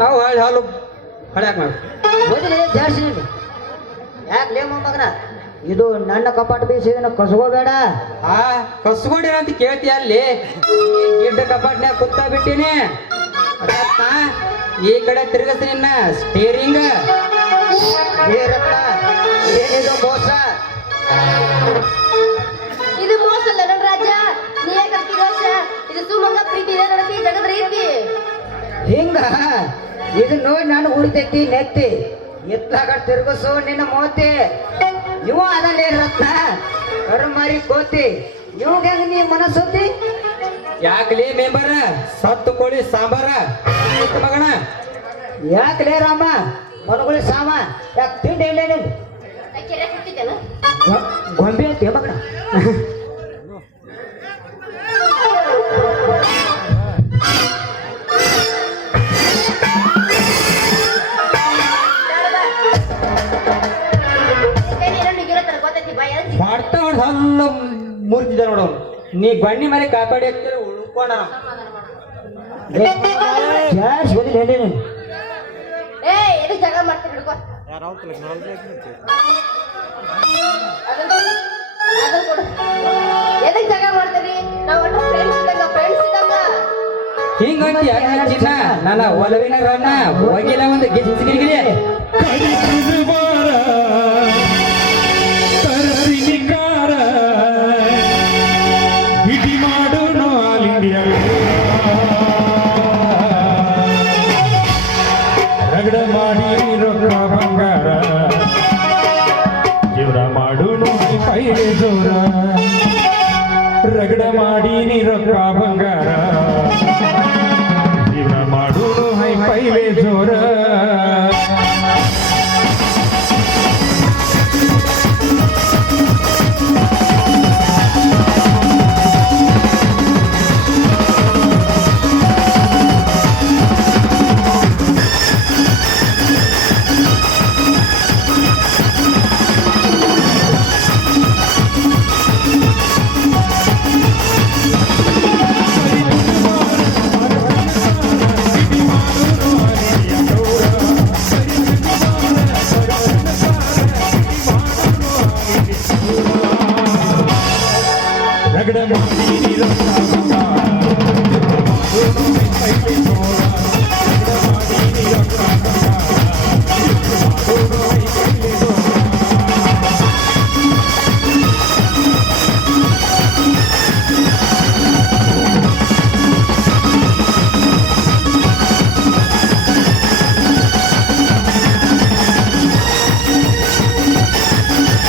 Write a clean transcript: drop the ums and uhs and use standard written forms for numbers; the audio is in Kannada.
ನಾವು ಹಾಲು ಹಳ್ಯಾಕ ನಾವು ಓದಿಲ್ಲ ಜಾಸ್ತಿ ಯಾಕೆ ಲೇ ಮೊಮ್ಮಗನ ಇದು ನನ್ನ ಕಪಾಟ ಬೀಸಿದನ ಕಸ್ಕೋಬೇಡ. ಕಸ್ಕೊಂಡಿರ ಅಂತ ಕೇಳ್ತೀಯ ಅಲ್ಲಿ ಗಿಡ್ಡ ಕಪಾಟ್ನ್ಯಾಗ ಕುತ್ತ ಬಿಟ್ಟಿನಿ ರತ್ನ ಈ ಕಡೆ ತಿರುಗಿಸ್ ನಿನ್ನ ಸ್ಟೇರಿಂಗ್. ಏ ರತ್ನ ಏನಿದು ಮೋಸ? ಇದು ಮೋಸ ಅಲ್ಲ ನನ್ನ ರಾಜ. ನೀ ಯಾಕಂತೀರ ಇದು ಸುಮಂಗ ಪ್ರೀತಿ ಇದೆ ನನಗೆ ಜಗದ ರೀತಿ ಹಿಂಗ ಇದು ನೋಡಿ ನಾನು ಉಳಿತೈತಿ ನೆತ್ತಿ ಎತ್ತಾಗ ತಿರುಗಿಸು ನಿನ್ನ ಮೋತಿ. ಇವ ಅದಲ್ಲೇ ರತ್ನ ಕರುಮಾರಿ ಕೋತಿ. ಇವಾಗ ನೀ ಮನಸ್ಸೋತಿ ಯಾಕಲೇ ಮೆಂಬರ ಸತ್ತು ಕೋಳಿ ಸಾಂಬಾರ ಮಗಣ. ಯಾಕಲೇ ರಾಮ ಮನಗುಳಿ ಸಾಮ ಯಾಕೆ ತಿಂಡಿ ಇಲ್ಲ ನೀನು ಕೆರೆ ಹುಟ್ಟಿದ್ದೇನ ಗೊಂಬೆ ಅಂತೀಯ ಮಗಣ. ಮಾಡ್ತಾ ಹಲ್ಲ ಮುರಿದಿದ್ದ ನೋಡು ನೀ ಬಣ್ಣಿ ಮನೆ ಕಾಪಾಡಿ ಹಾಕ್ತೀರ ಉಳ್ಕೊಂಡ ಓದಿಲ್ಲ ಹೇಳಿ ನೀನು. ಏ ಎದಕ್ಕೆ ಜಗಳ ಮಾಡ್ತೀರಿ ಹಿಡ್ಕೋ ಅದನ್ನ ಕೊಡು. ಎದಕ್ಕೆ ಜಗಳ ಮಾಡ್ತೀರಿ? ನಾವು ಒಟ್ಟು ಫ್ರೆಂಡ್ಸ್ ಇದ್ದಂಗ ಹಿಂಗಂತ ಚಿನ್ನ ನನ್ನ ಒಲವಿನ ರನ್ನ ಹೋಗಿಲ್ಲ ಒಂದು ಗಿಚ್ಚಿಗಿರಿ ರಗಡ ಮಾಡಿ ರೊಕ್ಕ ಬಂಗಾರ ಜೀವನ ಮಾಡುನು ಕೈಲೆ ಜೋರ. ರಗಡ ಮಾಡಿ ನೀ ರೊಕ್ಕ ಬಂಗಾರ ಜೀವನ ಮಾಡುನು ಕೈಲೆ ಜೋರ.